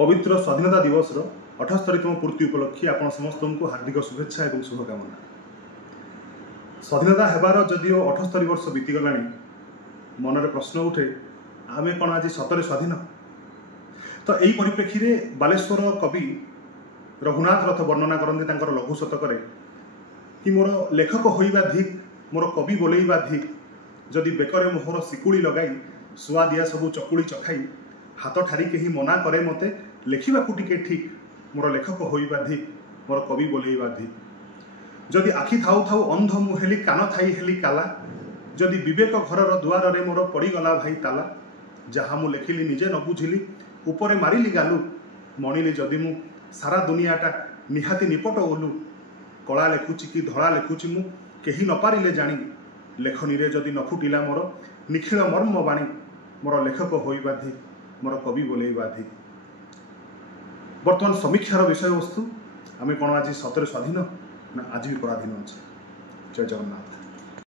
पवित्र स्वाधीनता दिवस 78तम पूर्ति उपलक्षे आपण समस्त को हार्दिक शुभेच्छा और शुभकामना। स्वाधीनता हेबार जदिओ 78 वर्ष बीतीगला मनरे प्रश्न उठे आमे कौन आज सतरे स्वाधीन। तो यही परिप्रेक्षी में बालेश्वर कवि रघुनाथ रथ वर्णना करते लघु शतक कि मोर लेखक होइबा धिक मोर कवि बोलेइबा धिक जदि बेकरे मोहर शिकुड़ी लगाई सुआ दिया सबू चकुड़ी चखाई हाथ ठारी कहीं मना करे मते लेखिबाकू टिके ठीक मोर लेखक होइबा धिक मोर कवि बोलेइबा धिक जदि आखि थाउ थाउ अंध मु हेली कान थाई हेली काला जदि विवेक घरर दुआर रे मोर पड़ीगला भाई ताला जहाँ मु लेखिली निजे न बुझिली उपरे मारिली गालू मणिली जदि मु सारा दुनियाटा निहाती निपट ओलू कला लेखुची कि धड़ा लेखुची मु केही न पारिले जानी लेखनी रे जदि न फुटिला मोर निखिल मर्म बाणी मोर लेखक होइबा धिक मोर कवि बोलेइबा धिक। बर्तमान समीक्षार विषय वस्तु आमे कौन आज सतरे स्वाधीन ना आज भी पराधीन अच्छे। जय जगन्नाथ।